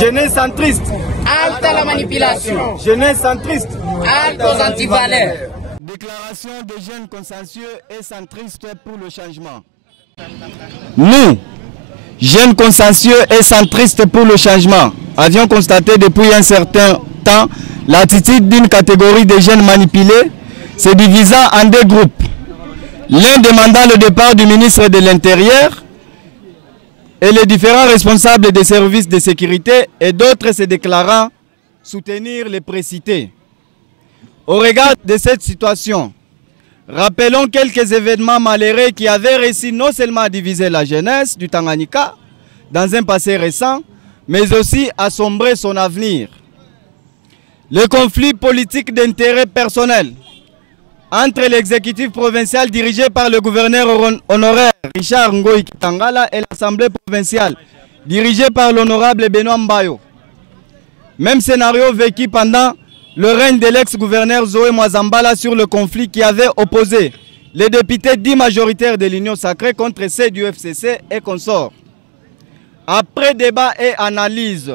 Jeunesse centriste. Halte à la manipulation. Jeunesse centriste. Halte aux antivaleurs. Déclaration des jeunes consensueux et centristes pour le changement. Nous, jeunes consensueux et centristes pour le changement, avions constaté depuis un certain temps l'attitude d'une catégorie de jeunes manipulés se divisant en deux groupes. L'un demandant le départ du ministre de l'Intérieur et les différents responsables des services de sécurité et d'autres se déclarant soutenir les précités. Au regard de cette situation, rappelons quelques événements malheureux qui avaient réussi non seulement à diviser la jeunesse du Tanganyika dans un passé récent, mais aussi à sombrer son avenir. Le conflit politique d'intérêt personnel entre l'exécutif provincial dirigé par le gouverneur honoraire Richard Ngoï Kitangala et l'Assemblée provinciale dirigée par l'honorable Benoît Mbayo. Même scénario vécu pendant le règne de l'ex-gouverneur Zoé Mwazambala sur le conflit qui avait opposé les députés dits majoritaires de l'Union sacrée contre ceux du FCC et consorts. Après débat et analyse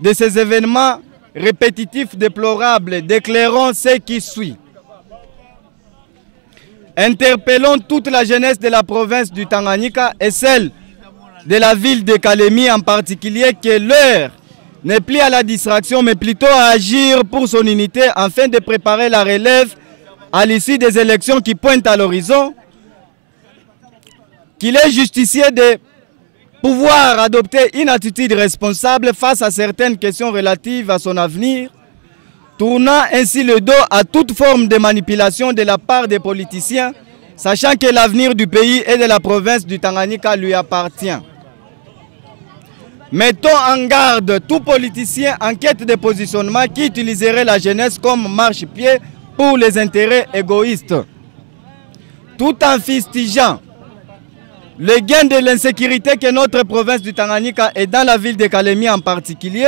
de ces événements répétitifs déplorables, déclarons ce qui suit. Interpellons toute la jeunesse de la province du Tanganyika et celle de la ville de Kalemi en particulier que l'heure n'est plus à la distraction mais plutôt à agir pour son unité afin de préparer la relève à l'issue des élections qui pointent à l'horizon, qu'il est justicier de pouvoir adopter une attitude responsable face à certaines questions relatives à son avenir, tournant ainsi le dos à toute forme de manipulation de la part des politiciens, sachant que l'avenir du pays et de la province du Tanganyika lui appartient. Mettons en garde tout politicien en quête de positionnement qui utiliserait la jeunesse comme marchepied pour les intérêts égoïstes. Tout en fustigeant le gain de l'insécurité que notre province du Tanganyika et dans la ville de Kalemi en particulier,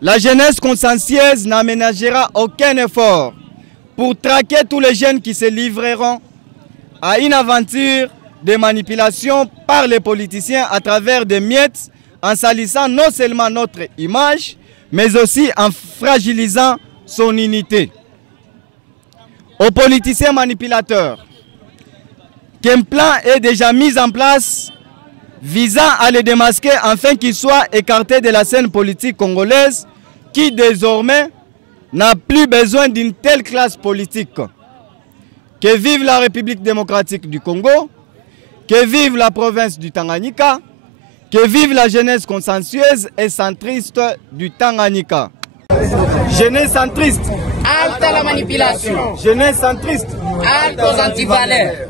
la jeunesse consciencieuse n'aménagera aucun effort pour traquer tous les jeunes qui se livreront à une aventure de manipulation par les politiciens à travers des miettes, en salissant non seulement notre image, mais aussi en fragilisant son unité. Aux politiciens manipulateurs, qu'un plan est déjà mis en place visant à les démasquer afin qu'ils soient écartés de la scène politique congolaise qui désormais n'a plus besoin d'une telle classe politique. Que vive la République démocratique du Congo, que vive la province du Tanganyika, que vive la jeunesse consensueuse et centriste du Tanganyika. Jeunesse centriste. Halte à la manipulation. Jeunesse centriste. Halte aux antivaleurs.